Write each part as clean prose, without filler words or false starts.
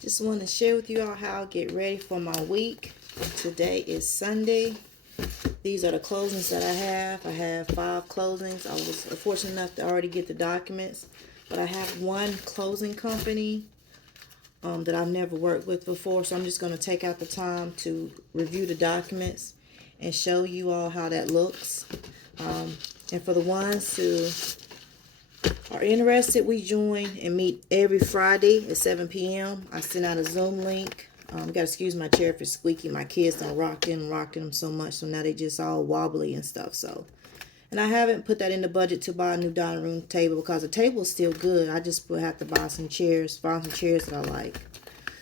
Just want to share with you all how I get ready for my week. Today is Sunday. These are the closings that I have. I have 5 closings. I was fortunate enough to already get the documents, but I have one closing company that I've never worked with before, so I'm just going to take out the time to review the documents and show you all how that looks. And for the ones who are interested, we join and meet every Friday at 7 p.m. I send out a Zoom link. Gotta excuse my chair for squeaky. My kids done rocking them so much, so now they just all wobbly and stuff. So, and I haven't put that in the budget to buy a new dining room table because the table is still good. I just will have to buy some chairs, find some chairs that I like.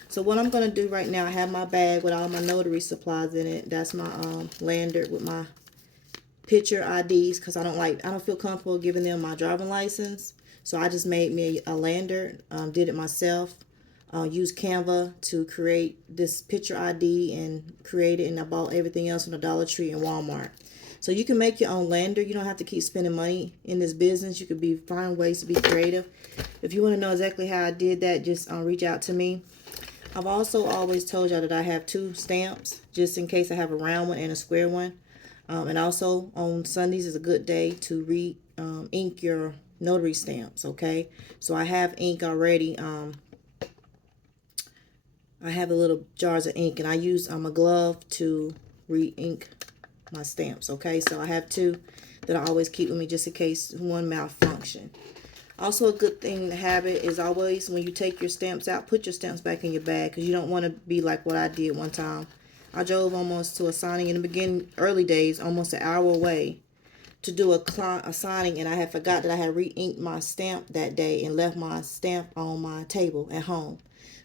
So what I'm gonna do right now, I have my bag with all my notary supplies in it. That's my lander with my picture IDs because I don't feel comfortable giving them my driving license. So I just made me a lander, did it myself. Used Canva to create this picture ID and create it, and I bought everything else from the Dollar Tree and Walmart. So you can make your own lander. You don't have to keep spending money in this business. You could find ways to be creative. If you want to know exactly how I did that, just reach out to me. I've also always told y'all that I have 2 stamps just in case I have a round one and a square one. And also on Sundays is a good day to ink your notary stamps, okay? So I have ink already. I have the little jars of ink, and I use a glove to re-ink my stamps, okay? So I have 2 that I always keep with me just in case one malfunction. Also, a good thing to have it is always when you take your stamps out, put your stamps back in your bag because you don't want to be like what I did one time. I drove almost to a signing in the beginning, early days, almost an hour away to do a signing, and I had forgot that I had re-inked my stamp that day and left my stamp on my table at home.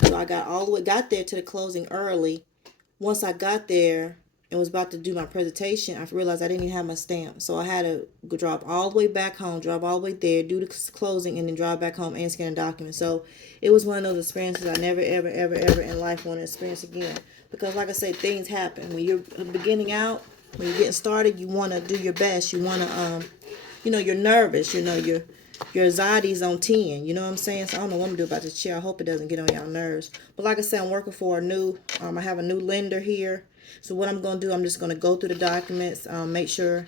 So I got there to the closing early. Once I got there and was about to do my presentation, I realized I didn't even have my stamp. So I had to go drive all the way back home, drive all the way there, do the closing, and then drive back home and scan a document. So it was one of those experiences I never, ever, ever, ever in life want to experience again. Because like I say, things happen. When you're beginning out, when you're getting started, you want to do your best. You want to, you're nervous. Your anxiety's on 10. You know what I'm saying? So I don't know what I'm going to do about this chair. I hope it doesn't get on y'all nerves. But like I said, I'm working for I have a new lender here. So what I'm going to do, I'm just going to go through the documents, make sure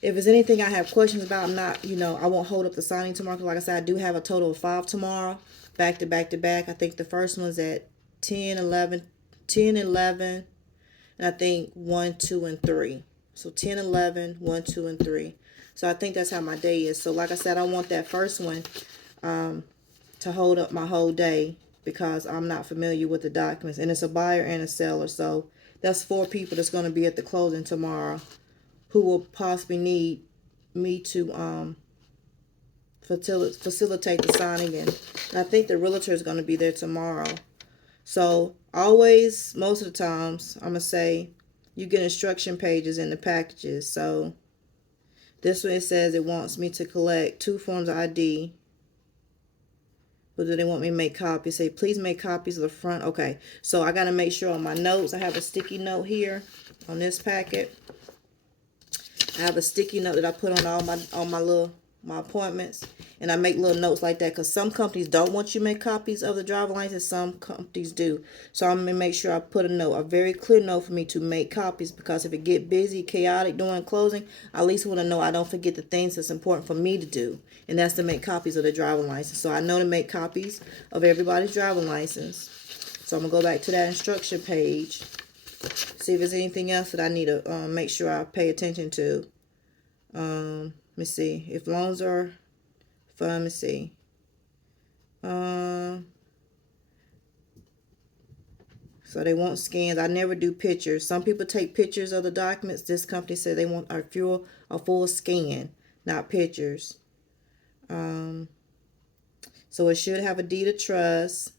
if there's anything I have questions about, I won't hold up the signing tomorrow. Like I said, I do have a total of 5 tomorrow, back to back to back. I think the first one's at 10, 11, 10, 11, and I think 1, 2, and 3. So 10, 11, 1, 2, and 3. So I think that's how my day is. So like I said, I want that first one to hold up my whole day because I'm not familiar with the documents. And it's a buyer and a seller. So that's 4 people that's going to be at the closing tomorrow who will possibly need me to facilitate the signing. And I think the realtor is going to be there tomorrow. So always, most of the times, I'm going to say you get instruction pages in the packages. So this one, it says it wants me to collect 2 forms of ID. But do they want me to make copies? Say, please make copies of the front. Okay, so I got to make sure on my notes, I have a sticky note here on this packet. I have a sticky note that I put on my appointments, and I make little notes like that because some companies don't want you to make copies of the driver license, some companies do. So I'm gonna make sure I put a very clear note for me to make copies, because if it get busy, chaotic during closing, I at least want to know I don't forget the things that's important for me to do, and that's to make copies of the driver license. So I know to make copies of everybody's driver license. So I'm gonna go back to that instruction page. See if there's anything else that I need to make sure I pay attention to. Let me see. If loans are fun, let me see. So they want scans. I never do pictures. Some people take pictures of the documents. This company said they want a full scan, not pictures. So it should have a deed of trust.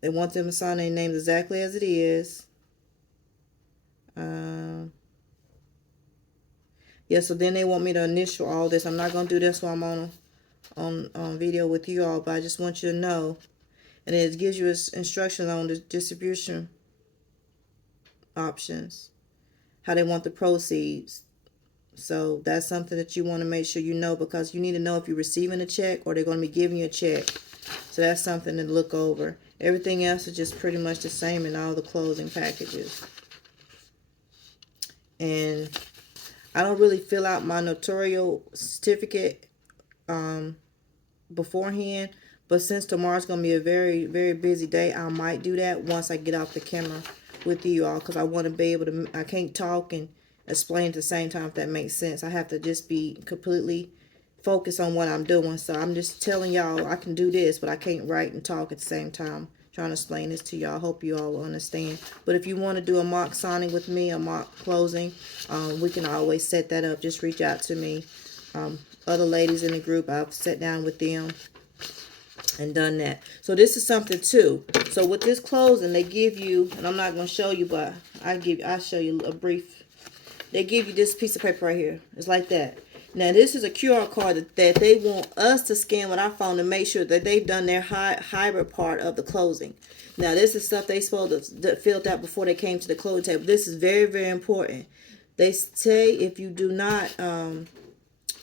They want them to sign their names exactly as it is. Yeah, so then they want me to initial all this. I'm not going to do this while I'm on video with you all, but I just want you to know. And it gives you instructions on the distribution options, how they want the proceeds. So that's something that you want to make sure you know, because you need to know if you're receiving a check or they're going to be giving you a check. So that's something to look over. Everything else is just pretty much the same in all the closing packages. And I don't really fill out my notarial certificate beforehand, but since tomorrow's going to be a very, very busy day, I might do that once I get off the camera with you all, because I want to be able to, I can't talk and explain at the same time, if that makes sense. I have to just be completely focused on what I'm doing. So I'm just telling y'all I can do this, but I can't write and talk at the same time. Trying to explain this to y'all. Hope you all will understand. But if you want to do a mock signing with me, a mock closing, we can always set that up. Just reach out to me. Other ladies in the group, I've sat down with them and done that. So this is something too. So with this closing, they give you, and I'm not going to show you, but I'll show you a brief. They give you this piece of paper right here. It's like that. Now, this is a QR code that they want us to scan with our phone to make sure that they've done their hybrid part of the closing. Now, this is stuff they supposed to filled out before they came to the closing table. This is very, very important. They say if you do not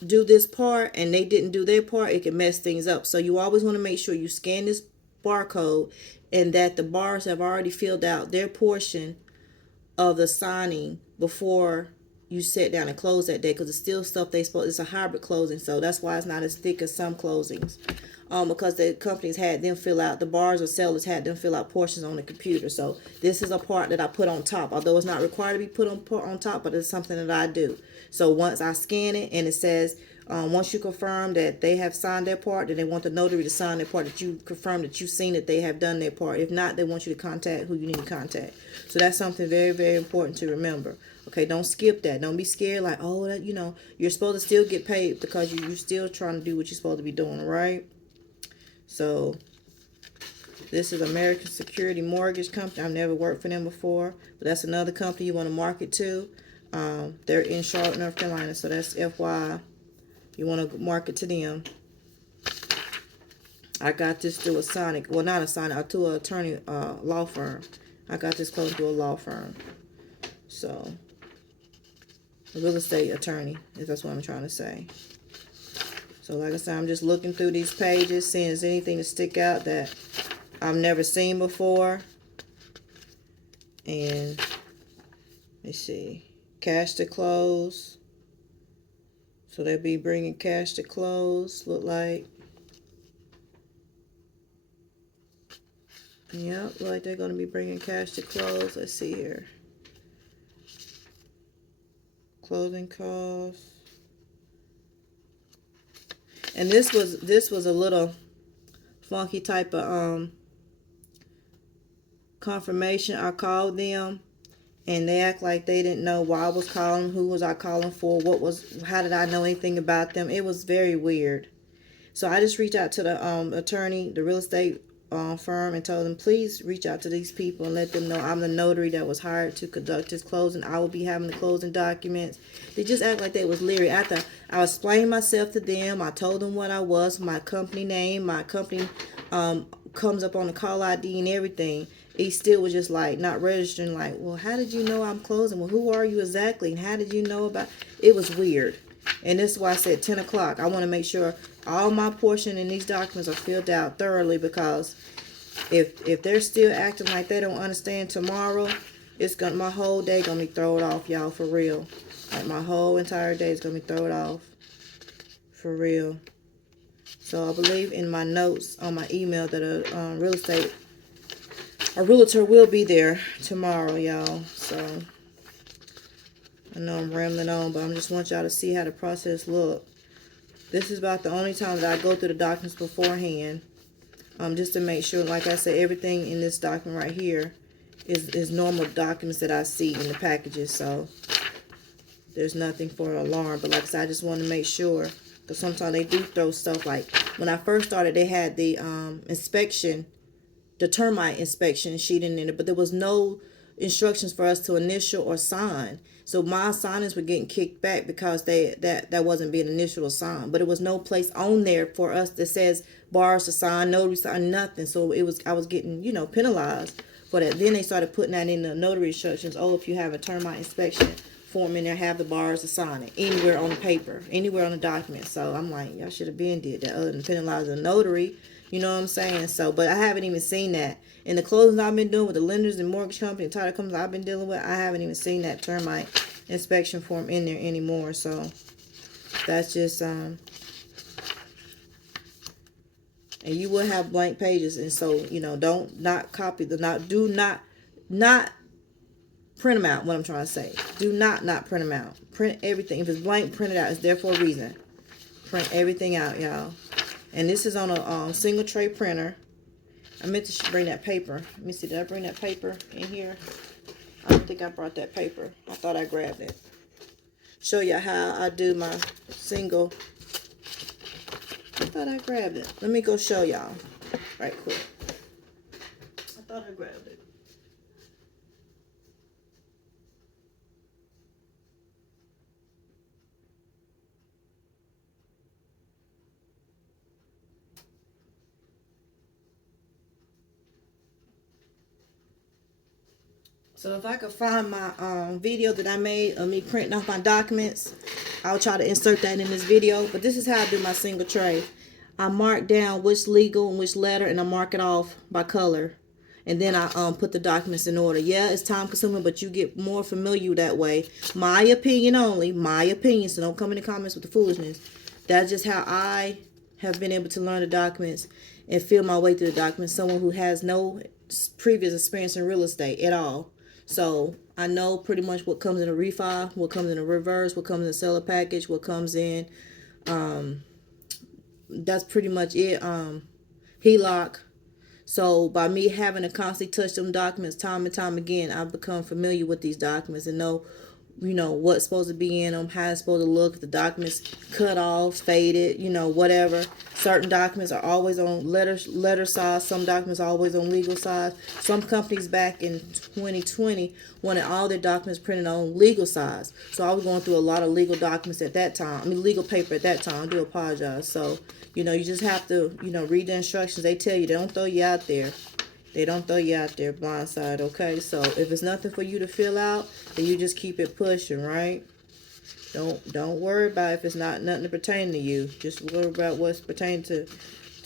do this part and they didn't do their part, it can mess things up. So you always want to make sure you scan this barcode and that the bars have already filled out their portion of the signing before you sit down and close that day, because it's still stuff they supposed. It's a hybrid closing, so that's why it's not as thick as some closings. Because the companies had them fill out, the bars or sellers had them fill out portions on the computer. So this is a part that I put on top, although it's not required to be put on top, but it's something that I do. So once I scan it and it says, once you confirm that they have signed their part, then they want the notary to sign their part, that you confirm that you've seen that they have done their part. If not, they want you to contact who you need to contact. So that's something very, very important to remember. Okay, don't skip that. Don't be scared like, oh, that, you know, you're supposed to still get paid because you're still trying to do what you're supposed to be doing, right? So this is American Security Mortgage Company. I've never worked for them before, but that's another company you want to market to. They're in Charlotte, North Carolina, so that's FYI. You want to market to them. I got this through a Sonic, well, not a Sonic, through an attorney law firm. I got this close through a law firm. So, a real estate attorney, if that's what I'm trying to say. So, like I said, I'm just looking through these pages, seeing if there's anything to stick out that I've never seen before. And, let's see, cash to close. So, they'll be bringing cash to close, look like. Yep, look like they're going to be bringing cash to close. Let's see here. Closing costs. And this was a little funky type of confirmation. I called them and they act like they didn't know why I was calling, who was I calling for, how did I know anything about them. It was very weird. So I just reached out to the attorney, the real estate firm, and told them, please reach out to these people and let them know I'm the notary that was hired to conduct this closing. I will be having the closing documents. They just act like they was leery. After I explained myself to them, I told them what I was, my company name, my company comes up on the call ID and everything. He still was just like not registering, like, well, how did you know I'm closing? Well, who are you exactly? And how did you know about it? Was weird. And this is why I said 10 o'clock. I want to make sure all my portion in these documents are filled out thoroughly, because if they're still acting like they don't understand tomorrow, my whole day gonna be thrown off, y'all, for real. Like my whole entire day is gonna be thrown off, for real. So I believe in my notes on my email that a realtor will be there tomorrow, y'all. So I know I'm rambling on, but I just want y'all to see how the process look. This is about the only time that I go through the documents beforehand, just to make sure, like I said, everything in this document right here is normal documents that I see in the packages. So there's nothing for alarm. But like I said, I just want to make sure, because sometimes they do throw stuff like, when I first started, they had the inspection, the termite inspection sheet in there, but there was no instructions for us to initial or sign. So my signings were getting kicked back because that wasn't being initial or signed. But it was no place on there for us that says bars to sign, notary sign, nothing. So I was getting, penalized for that. Then they started putting that in the notary instructions. Oh, if you have a termite inspection form in there, have the bars to sign it anywhere on the paper, anywhere on the document. So I'm like, y'all should have been did that, other than penalizing the notary. You know what I'm saying? So, but I haven't even seen that. In the closings I've been doing with the lenders and mortgage company and title companies I've been dealing with, I haven't even seen that termite inspection form in there anymore. So that's just and you will have blank pages, and so you know, don't not copy the do not print them out. What I'm trying to say, do not print them out. Print everything. If it's blank, print it out. It's there for a reason. Print everything out, y'all. And this is on a single tray printer. I meant to bring that paper. Let me see, did I bring that paper in here? I don't think I brought that paper. I thought I grabbed it. Show you how I do my single. I thought I grabbed it. Let me go show y'all right quick. I thought I grabbed it. So if I could find my video that I made of me printing off my documents, I'll try to insert that in this video. But this is how I do my single tray. I mark down which legal and which letter, and I mark it off by color. And then I put the documents in order. Yeah, it's time consuming, but you get more familiar that way. My opinion only. My opinion. So don't come in the comments with the foolishness. That's just how I have been able to learn the documents and feel my way through the documents. Someone who has no previous experience in real estate at all. So I know pretty much what comes in a refi, what comes in a reverse, what comes in a seller package, what comes in. That's pretty much it. HELOC. So by me having to constantly touch them documents time and time again, I've become familiar with these documents and know, you know, what's supposed to be in them, how it's supposed to look, if the documents cut off, faded, you know, whatever. Certain documents are always on letter size. Some documents are always on legal size. Some companies back in 2020 wanted all their documents printed on legal size. So I was going through a lot of legal documents at that time. I mean, legal paper at that time. I do apologize. So, you know, you just have to, you know, read the instructions. They tell you, they don't throw you out there. They don't throw you out there blindside, okay? So if it's nothing for you to fill out, then you just keep it pushing, right? Don't worry about if it's not nothing to pertain to you. Just worry about what's pertaining to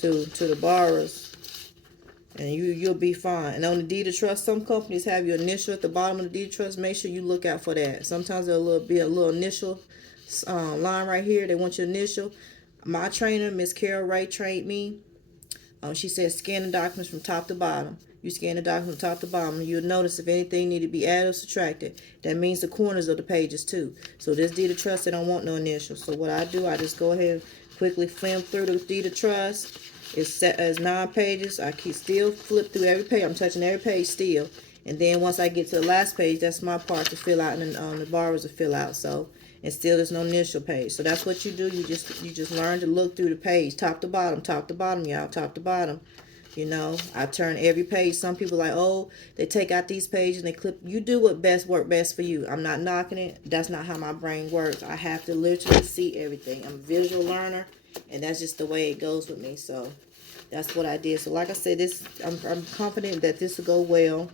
the borrowers, and you'll be fine. And on the deed of trust, some companies have your initial at the bottom of the deed of trust. Make sure you look out for that. Sometimes there'll be a little initial line right here. They want your initial. My trainer, Miss Carol Ray, trained me. She said scan the documents from top to bottom. You scan the document from top to bottom, and you'll notice if anything need to be added or subtracted. That means the corners of the pages too. So this deed of trust, they don't want no initials. So what I do, I just go ahead and quickly flim through the deed of trust. It's set as 9 pages. I keep still flip through every page. I'm touching every page still. And then once I get to the last page, that's my part to fill out, and the borrowers to fill out. So, and still there's no initial page. So that's what you do. You just learn to look through the page, top to bottom, y'all, top to bottom. You know, I turn every page. Some people like, oh, they take out these pages and they clip. You do what work best for you. I'm not knocking it. That's not how my brain works. I have to literally see everything. I'm a visual learner, and that's just the way it goes with me. So that's what I did. So like I said, this I'm confident that this will go well.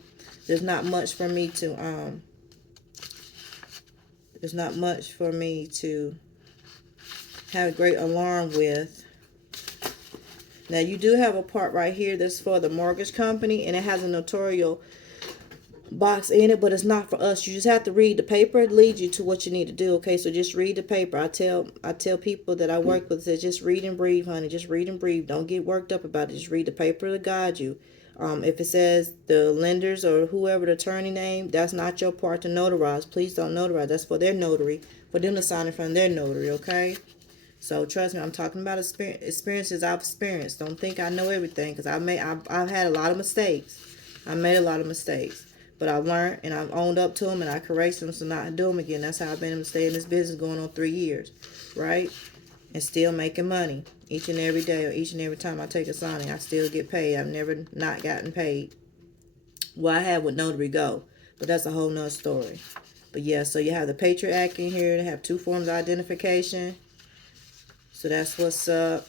There's not much for me to have a great alarm with. Now you do have a part right here that's for the mortgage company, and it has a notarial box in it, but it's not for us. You just have to read the paper. It leads you to what you need to do. Okay, so just read the paper. I tell people that I work with, that just read and breathe, honey. Just read and breathe. Don't get worked up about it. Just read the paper to guide you. If it says the lenders or whoever the attorney name, that's not your part to notarize. Please don't notarize. That's for their notary, for them to sign in front of their notary. Okay. So trust me, I'm talking about experiences I've experienced. Don't think I know everything, because I've had a lot of mistakes. I made a lot of mistakes, but I've learned and I've owned up to them, and I correct them so not to do them again. That's how I've been able to stay in this business going on 3 years, right? And still making money each and every day, or each and every time I take a signing, I still get paid. I've never not gotten paid. Well, I have with Notary Go, but that's a whole nother story. But yeah, so you have the Patriot Act in here. They have 2 forms of identification. So that's what's up.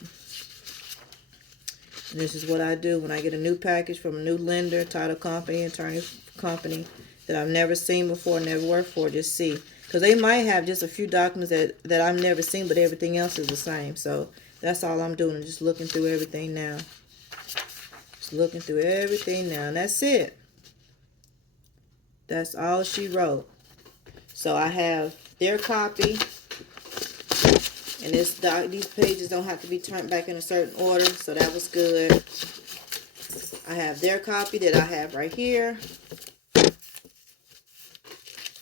And this is what I do when I get a new package from a new lender, title company, attorney company that I've never seen before, never worked for. Just see, because they might have just a few documents that I've never seen, but everything else is the same. So that's all I'm doing, just looking through everything now. Just looking through everything now. And that's it. That's all she wrote. So I have their copy. And these pages don't have to be turned back in a certain order. So that was good. I have their copy that I have right here.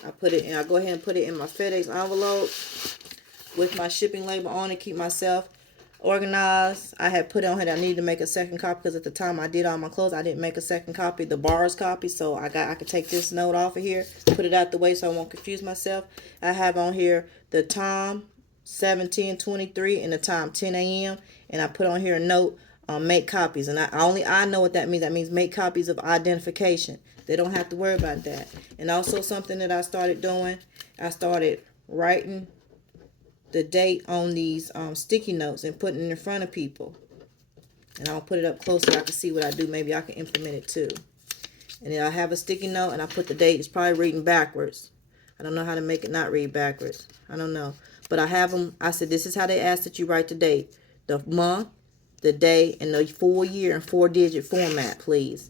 I go ahead and put it in my FedEx envelope with my shipping label on it. Keep myself organized. I had put on here that I need to make a second copy because at the time I did all my clothes, I didn't make a second copy, the bars copy. So I could take this note off of here, put it out the way so I won't confuse myself. I have on here the time 7:10:23 and the time 10 a.m. and I put on here a note, make copies. And I know what that means. That means make copies of identification. They don't have to worry about that. And also something that I started doing, I started writing the date on these sticky notes and putting it in front of people. And I'll put it up close so I can see what I do. Maybe I can implement it too. And then I have a sticky note and I put the date. It's probably reading backwards. I don't know how to make it not read backwards. I don't know. But I have them. I said, this is how they ask that you write the date. The month, the day, and the full year in 4-digit format, please.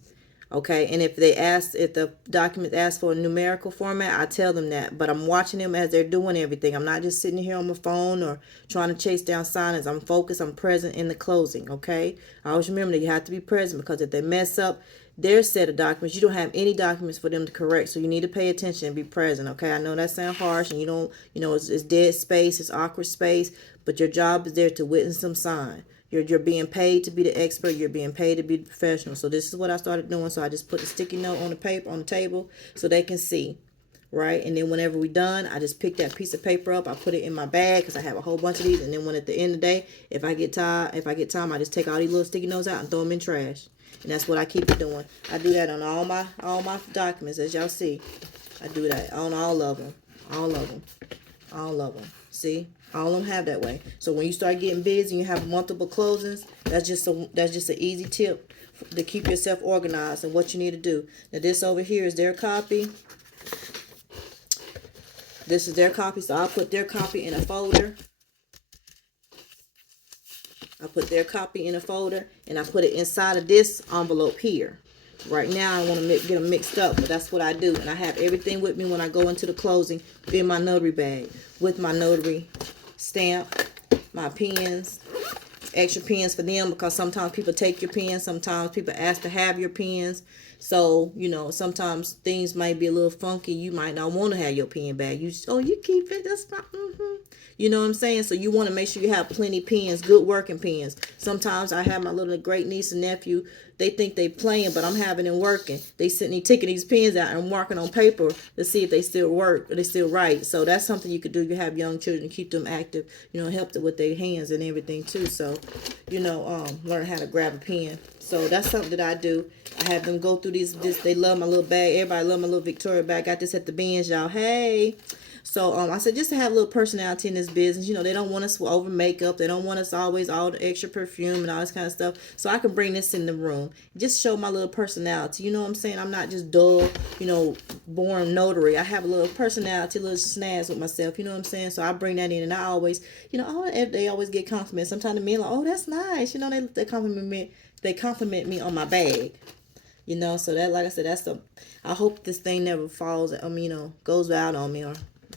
Okay, and if the document asks for a numerical format, I tell them that. But I'm watching them as they're doing everything. I'm not just sitting here on my phone or trying to chase down signings. I'm focused. I'm present in the closing. Okay, I always remember that you have to be present because if they mess up their set of documents, you don't have any documents for them to correct. So you need to pay attention and be present. Okay, I know that sounds harsh, and you don't, it's dead space, it's awkward space, but your job is there to witness them sign. You're being paid to be the expert. You're being paid to be the professional. So this is what I started doing. So I just put a sticky note on the table so they can see, right? And then whenever we're done, I just pick that piece of paper up. I put it in my bag because I have a whole bunch of these. And then when at the end of the day, if I get time, I just take all these little sticky notes out and throw them in trash. And that's what I keep doing. I do that on all my documents, as y'all see. I do that on all of them. See, all of them have that way. So when you start getting busy and you have multiple closings, that's just an easy tip to keep yourself organized and what you need to do. Now this over here is their copy. This is their copy, so I'll put their copy in a folder. I put their copy in a folder and I put it inside of this envelope here. Right now I want to get them mixed up, but that's what I do. And I have everything with me when I go into the closing in my notary bag with my notary stamp, my pens, extra pens for them because sometimes people take your pens, sometimes people ask to have your pens. So, sometimes things might be a little funky. You might not want to have your pen bag. You keep it. That's fine. You know what I'm saying? So you want to make sure you have plenty pens, good working pens. Sometimes I have my little great niece and nephew. They think they playing, but I'm having them working. They sitting there taking these pens out and marking on paper to see if they still work or they still write. So that's something you could do. You have young children, keep them active. Help them with their hands and everything too. So, learn how to grab a pen. So that's something that I do. I have them go through this. They love my little bag. Everybody love my little Victoria bag. Got this at the Benz, y'all. Hey. So I said just to have a little personality in this business. They don't want us over makeup. They don't want us always all the extra perfume and all this kind of stuff. So I can bring this in the room. Just show my little personality. You know what I'm saying? I'm not just dull, born notary. I have a little personality, a little snazz with myself. You know what I'm saying? So I bring that in, and I always, they always get compliments. Sometimes the men are like, oh, that's nice. They compliment me. They compliment me on my bag. So that, like I said, I hope this thing never falls, goes out on me or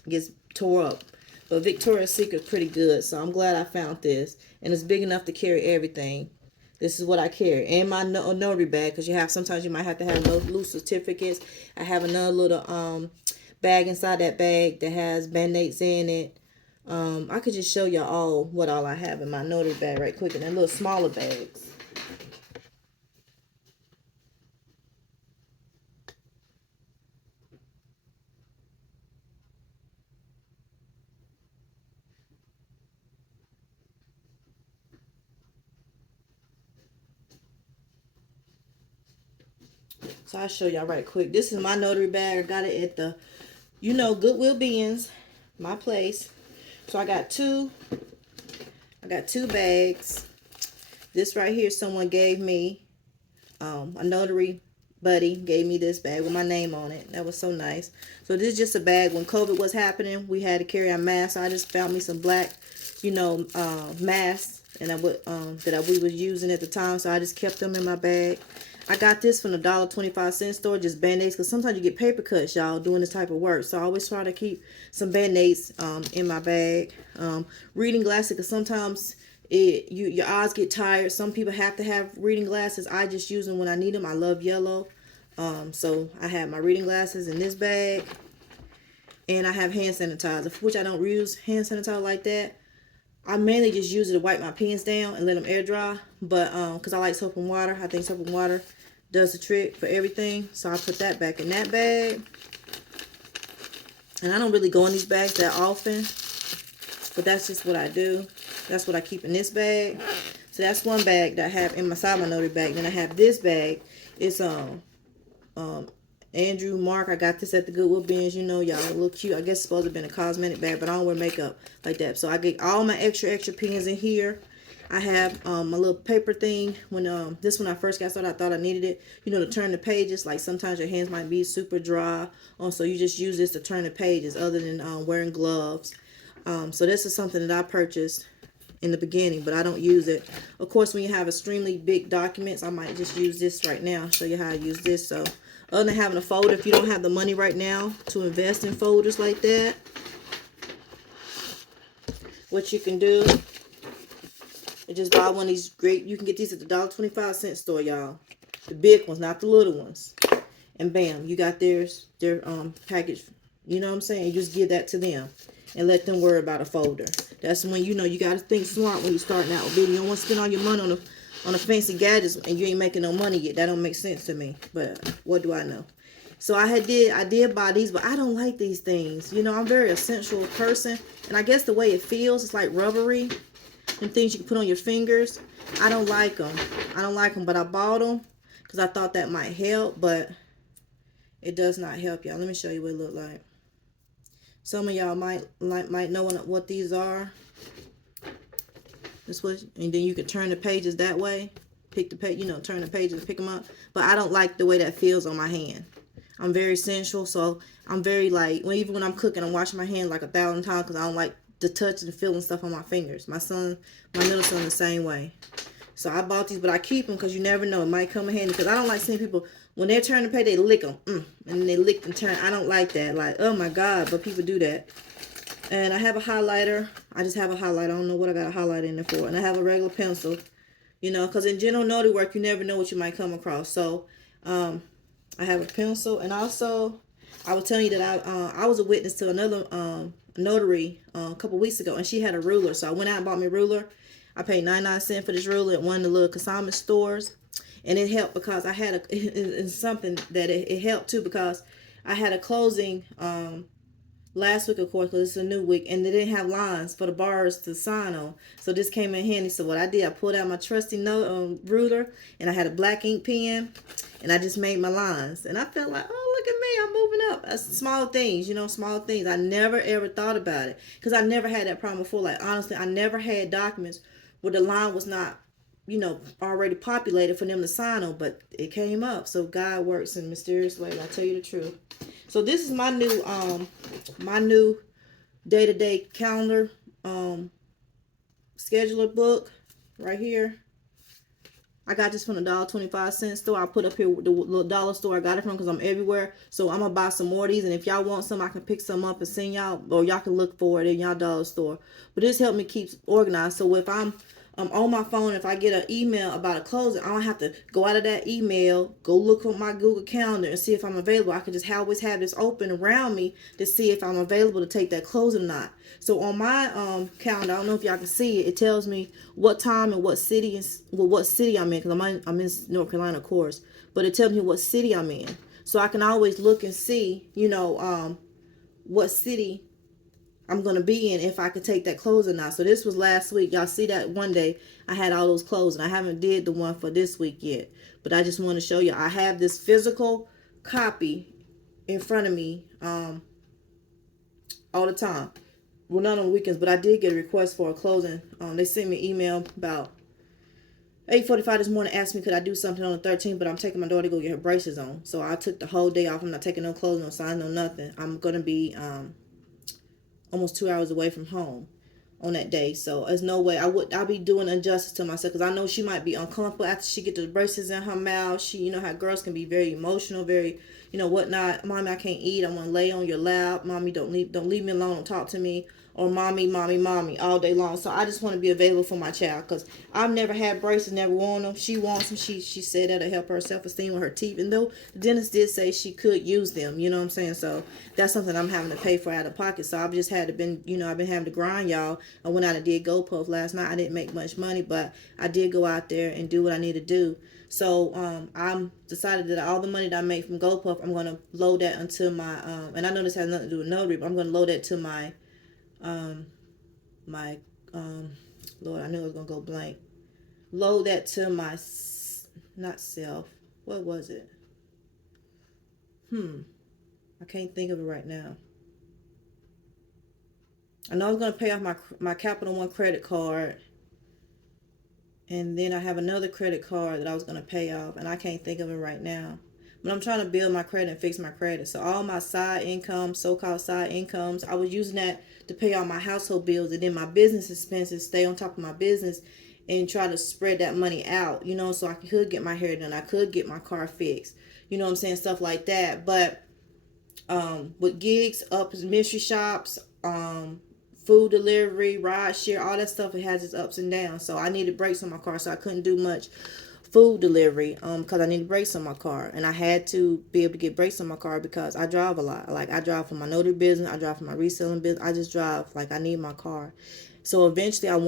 gets tore up. But Victoria's Secret's pretty good, so I'm glad I found this. And it's big enough to carry everything. This is what I carry. And my notary bag, because sometimes you might have to have loose certificates. I have another little bag inside that bag that has Band-Aids in it. I could just show y'all all what all I have in my notary bag right quick. And then little smaller bags. So I'll show y'all right quick. This is my notary bag. I got it at the, Goodwill Bins, my place. So I got two bags. This right here, someone gave me, a notary buddy gave me this bag with my name on it. That was so nice. So this is just a bag. When COVID was happening, we had to carry our masks. So I just found me some black, masks and we was using at the time. So I just kept them in my bag. I got this from the $1.25 store, just Band-Aids, because sometimes you get paper cuts, y'all, doing this type of work. So I always try to keep some Band-Aids in my bag. Reading glasses, because sometimes your eyes get tired. Some people have to have reading glasses. I just use them when I need them. I love yellow. So I have my reading glasses in this bag. And I have hand sanitizer, which I don't use hand sanitizer like that. I mainly just use it to wipe my pens down and let them air dry. But because I like soap and water. I think soap and water does the trick for everything. So I put that back in that bag. And I don't really go in these bags that often. But that's just what I do. That's what I keep in this bag. So that's one bag that I have inside my notary bag. Then I have this bag. It's Andrew Mark. I got this at the Goodwill bins. You know, y'all, a little cute. I guess it's supposed to have been a cosmetic bag, but I don't wear makeup like that. So I get all my extra pens in here. I have my little paper thing. When when I first got started, I thought I needed it, you know, to turn the pages. Like sometimes your hands might be super dry. So you just use this to turn the pages other than wearing gloves. So this is something that I purchased in the beginning, but I don't use it. Of course, when you have extremely big documents, I might just use this right now. Show you how I use this. So other than having a folder, if you don't have the money right now to invest in folders like that, what you can do is just buy one of these great, you can get these at the $1.25 store, y'all. The big ones, not the little ones. And bam, you got their package. You know what I'm saying? You just give that to them and let them worry about a folder. That's when you know you got to think smart when you're starting out with business. You don't want to spend all your money on the fancy gadgets and you ain't making no money yet. That don't make sense to me. But what do I know? So I did buy these, but I don't like these things. You know, I'm a very essential person, and I guess the way it feels, it's like rubbery and things you can put on your fingers. I don't like them. I don't like them, but I bought them because I thought that might help, but it does not help, y'all. Let me show you what it look like. Some of y'all might know what these are. This was, and then you can turn the pages that way. Pick the page, you know, turn the pages and pick them up. But I don't like the way that feels on my hand. I'm very sensual, so I'm very like, even when I'm cooking, I'm washing my hand like 1,000 times because I don't like the touch and feeling stuff on my fingers. My middle son, the same way. So I bought these, but I keep them because you never know. It might come in handy because I don't like seeing people, when they're turning the page, they lick them. And then they lick and turn. I don't like that. Like, oh my God, but people do that. And I have a highlighter. I just have a highlighter. I don't know what I got a highlighter in there for. And I have a regular pencil, you know, because in general notary work, you never know what you might come across. So I have a pencil. And also, I was telling you that I was a witness to another notary a couple weeks ago, and she had a ruler. So I went out and bought me a ruler. I paid 99 cents for this ruler at one of the little consignment stores. And it helped because I had it's something that it helped too, because I had a closing last week, of course, because it's a new week, and they didn't have lines for the bars to sign on. So this came in handy. So what I did, I pulled out my trusty ruler, and I had a black ink pen, and I just made my lines. And I felt like, oh, look at me, I'm moving up. That's small things, you know, small things. I never ever thought about it because I never had that problem before. Like, honestly, I never had documents where the line was not, you know, already populated for them to sign on, but it came up. So God works in mysterious ways. I tell you the truth. So this is my new day-to-day calendar scheduler book right here. I got this from the $1.25 store. I put up here the little dollar store I got it from because I'm everywhere. So I'm gonna buy some more of these, and if y'all want some, I can pick some up and send y'all, or y'all can look for it in y'all dollar store. But this helped me keep organized. So if I'm on my phone, if I get an email about a closing, I don't have to go out of that email, go look on my Google Calendar and see if I'm available. I can just always have this open around me to see if I'm available to take that closing or not. So on my calendar, I don't know if y'all can see it. It tells me what time and what city I'm in, because I'm in North Carolina, of course. But it tells me what city I'm in, so I can always look and see, you know, what city I'm going to be in if I could take that closing now. So this was last week. Y'all see that one day I had all those closing. I haven't did the one for this week yet. But I just want to show you. I have this physical copy in front of me all the time. Well, not on weekends, but I did get a request for a closing. They sent me an email about 8:45 this morning, asked me could I do something on the 13th, but I'm taking my daughter to go get her braces on. So I took the whole day off. I'm not taking no closing, no sign, no nothing. I'm going to be almost 2 hours away from home on that day. So there's no way I'll be doing injustice to myself, because I know she might be uncomfortable after she get the braces in her mouth. She, you know how girls can be very emotional, very, you know, whatnot. Mommy, I can't eat. I want to lay on your lap. Mommy, don't leave me alone. Don't talk to me. Or mommy, mommy, mommy all day long. So I just want to be available for my child, because I've never had braces, never worn them. She wants them. She said that'll help her self-esteem with her teeth. And though the dentist did say she could use them, you know what I'm saying? So that's something I'm having to pay for out of pocket. So I've just had to been, you know, I've been having to grind, y'all. I went out and did GoPuff last night. I didn't make much money, but I did go out there and do what I need to do. So I'm decided that all the money that I make from GoPuff, I'm going to load that into my, and I know this has nothing to do with Notary, but I'm going to load that to my, my Lord, I knew I was gonna go blank. Load that to my, not self. What was it? I can't think of it right now. I know I was gonna pay off my Capital One credit card, and then I have another credit card that I was gonna pay off, and I can't think of it right now. But I'm trying to build my credit and fix my credit. So all my side income, so-called side incomes, I was using that to pay all my household bills, and then my business expenses, stay on top of my business and try to spread that money out, you know, so I could get my hair done. I could get my car fixed, you know what I'm saying? Stuff like that. But with gigs, mystery shops, food delivery, ride share, all that stuff, it has its ups and downs. So I needed brakes on my car, so I couldn't do much food delivery because I needed brakes on my car, and I had to be able to get brakes on my car because I drive a lot. Like, I drive for my notary business, I drive for my reselling business. I just drive, like, I need my car. So eventually I am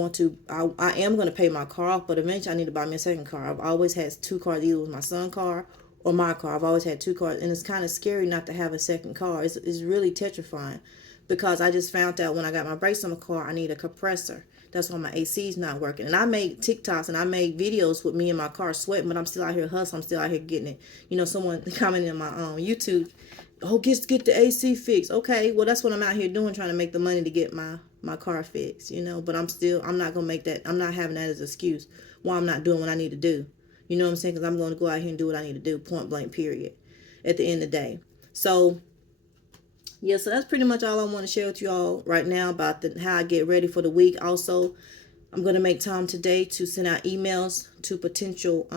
going to pay my car off, but eventually I need to buy me a second car. I've always had two cars, either with my son's car or my car. I've always had two cars, and it's kind of scary not to have a second car. It's really terrifying, because I just found out when I got my brakes on my car, I need a compressor. That's why my AC is not working. And I make TikToks and I make videos with me in my car sweating, but I'm still out here hustling. I'm still out here getting it. You know, someone commented in my YouTube, oh, get the AC fixed. Okay, well, that's what I'm out here doing, trying to make the money to get my car fixed, you know. But I'm not going to make that, I'm not having that as an excuse why I'm not doing what I need to do. You know what I'm saying? Because I'm going to go out here and do what I need to do, point blank, period, at the end of the day. So, yeah, so that's pretty much all I want to share with you all right now about how I get ready for the week. Also, I'm going to make time today to send out emails to potential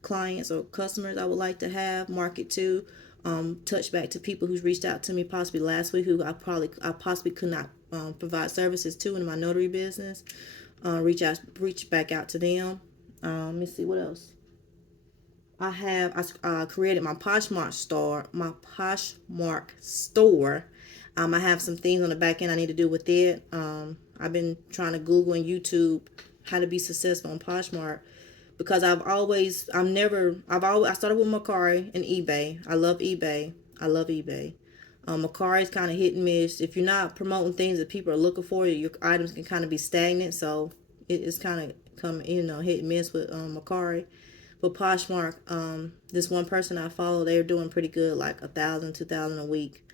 clients or customers I would like to have, market to, touch back to people who's reached out to me possibly last week who I possibly could not provide services to in my notary business. Reach back out to them. Let me see what else. I created my Poshmark store. I have some things on the back end I need to do with it. I've been trying to Google and YouTube how to be successful on Poshmark, because I started with Mercari and eBay. I love eBay. Mercari is kind of hit and miss. If you're not promoting things that people are looking for, your items can kind of be stagnant. So it's kind of hit and miss with Mercari. But Poshmark, this one person I follow, they're doing pretty good, like 1,000, 2,000 a week.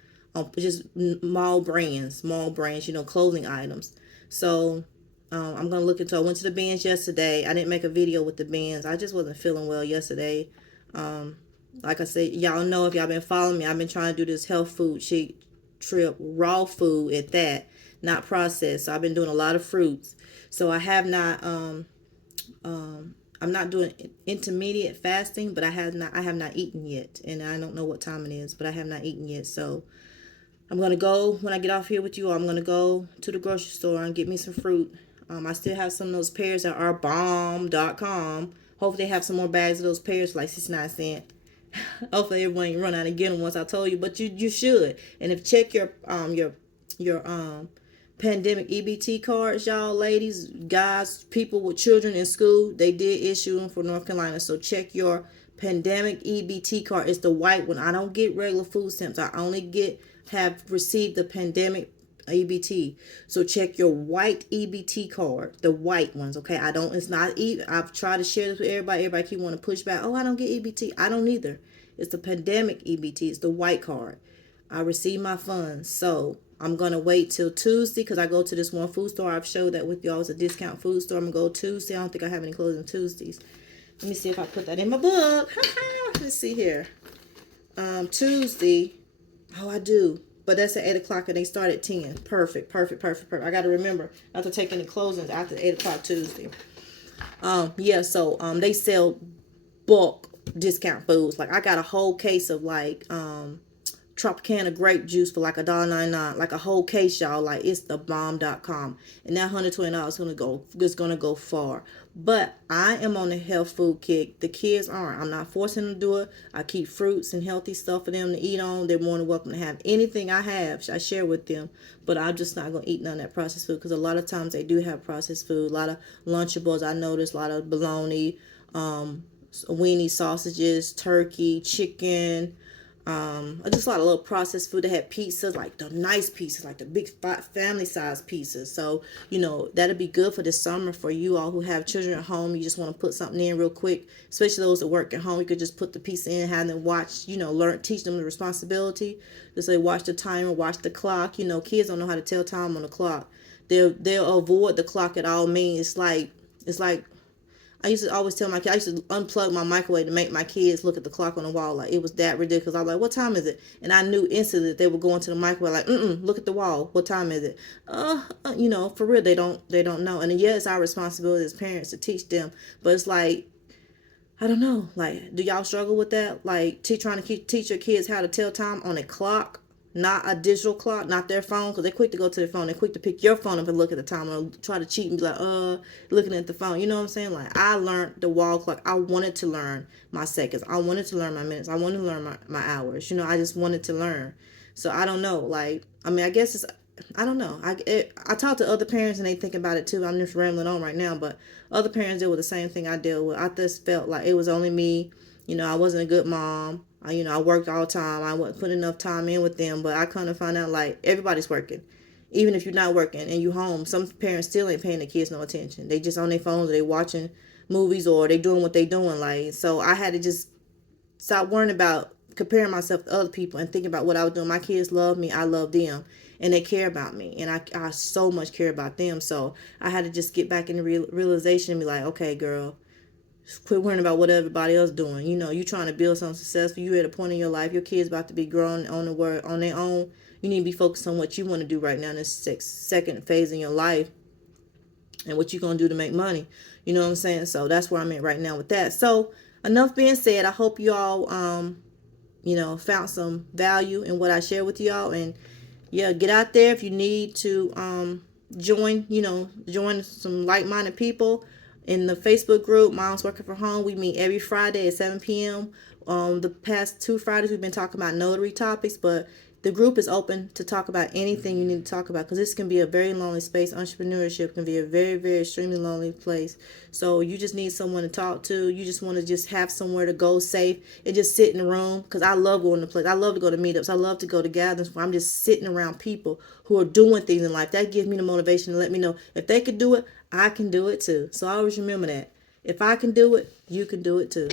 Just small brands, clothing items. So I'm gonna look into. I went to the bins yesterday. I didn't make a video with the bins. I just wasn't feeling well yesterday. Like I said, y'all know, if y'all been following me, I've been trying to do this health food cheat trip, raw food at that, not processed. So I've been doing a lot of fruits. So I have not. I'm not doing intermediate fasting, but I have not eaten yet, and I don't know what time it is, but I have not eaten yet. So I'm gonna go, when I get off here with you all, I'm gonna go to the grocery store and get me some fruit. I still have some of those pears at ourbomb.com. Hopefully they have some more bags of those pears for like 69 cents. Hopefully everyone ain't run out and get them once I told you, but you should. And if check your pandemic EBT cards, y'all, ladies, guys, people with children in school, they did issue them for North Carolina. So check your pandemic EBT card. It's the white one. I don't get regular food stamps. I only have received the pandemic EBT. So check your white EBT card, the white ones. Okay, it's not even. I've tried to share this with everybody. Everybody keep wanting to push back. Oh, I don't get EBT. I don't either. It's the pandemic EBT. It's the white card. I received my funds. So I'm going to wait till Tuesday, because I go to this one food store. I've showed that with y'all. It's a discount food store. I'm going to go Tuesday. I don't think I have any closing Tuesdays. Let me see if I put that in my book. Let's see here. Tuesday. Oh, I do. but that's at 8 o'clock and they start at 10. Perfect, perfect, perfect, perfect. I got to remember not to take any closings after 8 o'clock Tuesday. Yeah, so they sell bulk discount foods. Like I got a whole case of like Tropicana grape juice for like $1.99, like a whole case, y'all. Like it's the bomb.com, and that $120 is gonna go far. But I am on a health food kick. The kids aren't. I'm not forcing them to do it. I keep fruits and healthy stuff for them to eat on. They're more than welcome to have anything I have. I share with them, but I'm just not gonna eat none of that processed food because a lot of times they do have processed food. A lot of Lunchables. I noticed a lot of bologna, weenie sausages, turkey, chicken, just a lot of little processed food. That had pizzas, like the nice pizzas, like the big family size pizzas. So, that'll be good for this summer for you all who have children at home. You just want to put something in real quick, especially those that work at home. You could just put the pizza in, have them watch, teach them the responsibility. Just say, watch the timer, watch the clock. Kids don't know how to tell time on the clock. They'll avoid the clock at all means. It's like I used to always tell my kids, I used to unplug my microwave to make my kids look at the clock on the wall. Like, it was that ridiculous. I was like, what time is it? And I knew instantly that they were going to the microwave like, look at the wall. What time is it? For real, they don't know. And yeah, it's our responsibility as parents to teach them. But it's like, I don't know. Like, do y'all struggle with that? Like, trying to teach your kids how to tell time on a clock? Not a digital clock, not their phone, because they're quick to go to their phone. They're quick to pick your phone up and look at the time or try to cheat and be like, looking at the phone. You know what I'm saying? Like, I learned the wall clock. I wanted to learn my seconds. I wanted to learn my minutes. I wanted to learn my hours. I just wanted to learn. So, I don't know. Like, I guess I don't know. I talk to other parents and they think about it too. I'm just rambling on right now, but other parents deal with the same thing I deal with. I just felt like it was only me. I wasn't a good mom. I worked all the time. I wasn't putting enough time in with them, but I kind of found out like everybody's working. Even if you're not working and you home, some parents still ain't paying their kids no attention. They just on their phones or they watching movies or they doing what they doing. Like, so I had to just stop worrying about comparing myself to other people and thinking about what I was doing. My kids love me. I love them. And they care about me. And I so much care about them. So I had to just get back in the realization and be like, okay, girl, quit worrying about what everybody else doing. You trying to build something successful. You at a point in your life. Your kids about to be grown on their own. You need to be focused on what you want to do right now in this second phase in your life and what you're going to do to make money. You know what I'm saying? So that's where I'm at right now with that. So enough being said, I hope you all, found some value in what I shared with y'all. And yeah, get out there if you need to join some like-minded people in the Facebook group, Moms Working from Home. We meet every Friday at 7 p.m. The past 2 Fridays, we've been talking about notary topics, but the group is open to talk about anything you need to talk about because this can be a very lonely space. Entrepreneurship can be a very, very extremely lonely place. So you just need someone to talk to. You just want to just have somewhere to go safe and just sit in the room because I love going to places. I love to go to meetups. I love to go to gatherings where I'm just sitting around people who are doing things in life. That gives me the motivation to let me know if they could do it, I can do it too. So I always remember that. If I can do it, you can do it too.